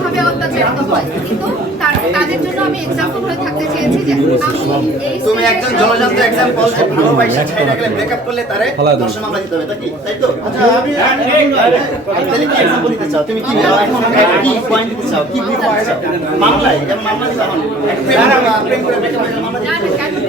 ভাবে অত্যাচারিত হয়। কিন্তু তাদের জন্য আমি এক্সাম্পল হয়ে থাকতে চেয়েছি যে তুমি একজন জলজান্ত এক্সাম্পল যে ভালোবাসা ব্রেকআপ করলে তারে মামলা দিতে হবে তাই তাই তো? আচ্ছা আমি তাহলে কি এক্সাম্পল দিতে চাও? তুমি কি এখন কি পয়েন্ট দিতে চাও? কি মামলায় মামলা দিতে আমার প্রেম করে ব্রেকআপ মামলা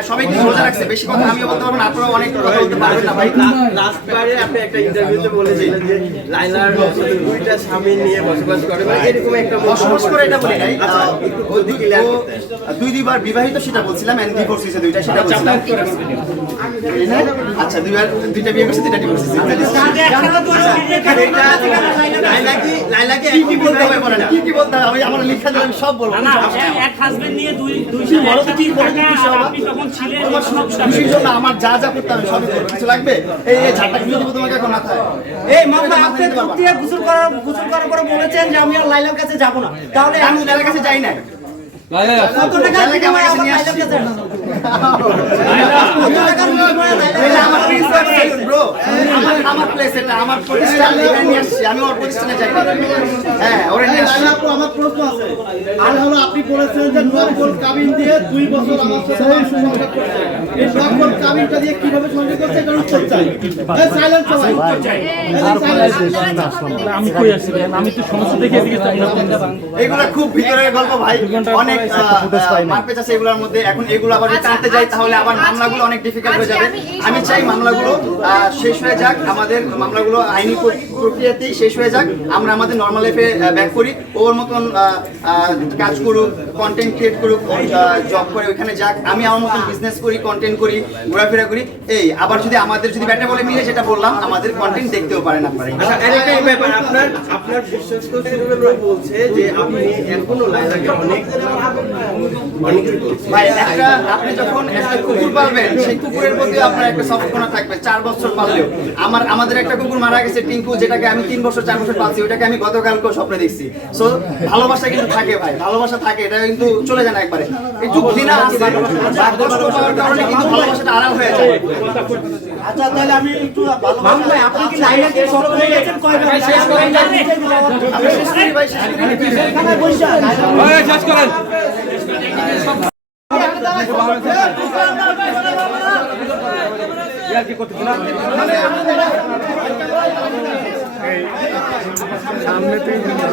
সবাই সবাইকে সোজা রাখছে বেশি কথা আমিও বলতে পারব না আপনারা অনেক কথা বলতে পারবেন না ভাই লাস্ট লাস্টবারে আপনি একটা ইন্টারভিউতে বলেছিলেন যে লাইলার দুইটা স্বামী নিয়ে বসবাস করে মানে এরকম একটা বসবাস করে এটা বলি নাই আচ্ছা, দুই- দুইবার বিবাহিত সেটা বলছিলাম এন্ড ডিভোর্স হয়েছে দুইটা সেটা বলছিলাম আচ্ছা দুইবার দুইটা বিয়ে করছে দুইটা ডিভোর্স হয়েছে লাইলা কি কি কি কি বলতে হবে বলেন কি কি বলতে হবে আমার লিখা দিলে সব বলব না এক হাজবেন্ড নিয়ে দুই দুই সাথে একসাথে থাকা আর আপনি তখন ছিলেন। আমার খুশির জন্য আমার যা যা করতে হবে সবই করব। কিছু লাগবে? এই এই ঝাঁটা কিনে দিব তোমাকে এখন মাথায়। এই মামলা আপনি প্রক্রিয়া গোসল করার গোসল করার পরে বলেছেন যে আমি আর লাইলার কাছে যাব না। তাহলে আমি ওদের কাছে যাই না কত টাকা লাইলাকে আমার কাছে লাইলার কাছে কত টাকার বিনিময়ে লাইলার এটা কাছে আমার প্রিন্সিপাল ব্রো আমার আমার প্লেস এটা আমার প্রতিষ্ঠান এখানে নিয়ে আসছি। আমি ওর প্রতিষ্ঠানে যাই। হ্যাঁ ওরে নিয়ে আসছি আপু আমার প্রশ্ন আছে আর হলো আপনি বলেছেন যে নকল কাবিন দিয়ে দুই বছর আমার সাথে সংসার করছে। এই নকল কাবিনটা দিয়ে কীভাবে সংসার করছে এটার উত্তর চাই। সাইলেন্ট সবাই। আমি কই আসছি আমি তো সমস্যা দেখে এদিকে চাই এগুলা খুব ভিতরের গল্প ভাই। অনেক মারপেচ আছে এগুলোর মধ্যে। এখন এগুলো আবার যদি আচ্ছা, টানতে যাই তাহলে আবার মামলাগুলো অনেক ডিফিকাল্ট হয়ে যাবে। আমি চাই মামলাগুলো শেষ হয়ে যাক। আমাদের মামলাগুলো আইনি প্রক্রিয়াতেই শেষ হয়ে যাক। আমরা আমাদের নর্মাল লাইফে ব্যাক করি। ওর মতন কাজ করুক কন্টেন্ট ক্রিয়েট করুক জব করে ওইখানে যাক। আমি আমার মতন বিজনেস করি কন্টেন্ট করি ঘোরাফেরা করি। এই আবার যদি আমাদের যদি ব্যাটে বলে মিলে যেটা বললাম আমাদের কন্টেন্ট দেখতেও পারেন আপনারা আচ্ছা আপনার আপনার বিশ্বস্ত বলছে যে আপনি এখনও লাইলাকে অনেক অনেক ভাই একটা আপনি যখন একটা কুকুর পালবেন সেই কুকুরের মধ্যে আপনার একটা সফটকোনা থাকবে চার বছর পাললেও। আমার আমাদের একটা কুকুর মারা গেছে টিঙ্কু যেটাকে আমি তিন বছর চার বছর পালছি ওটাকে আমি গতকালকেও স্বপ্নে দেখছি। সো ভালোবাসা কিন্তু থাকে ভাই ভালোবাসা থাকে এটা কিন্তু চলে যায় না একবারে। একটু ঘৃণা আছে আর কষ্ট পাওয়ার কারণে কিন্তু ভালোবাসাটা আড়াল হয়ে যায়। আচ্ছা তাহলে আমি একটু ভালো আপনি কি লাইলাকে স্বপ্ন দেখেছেন কয়বার শেষ করেন। আমি শেষ করি ভাই শেষ করি এখানে বসে Vete.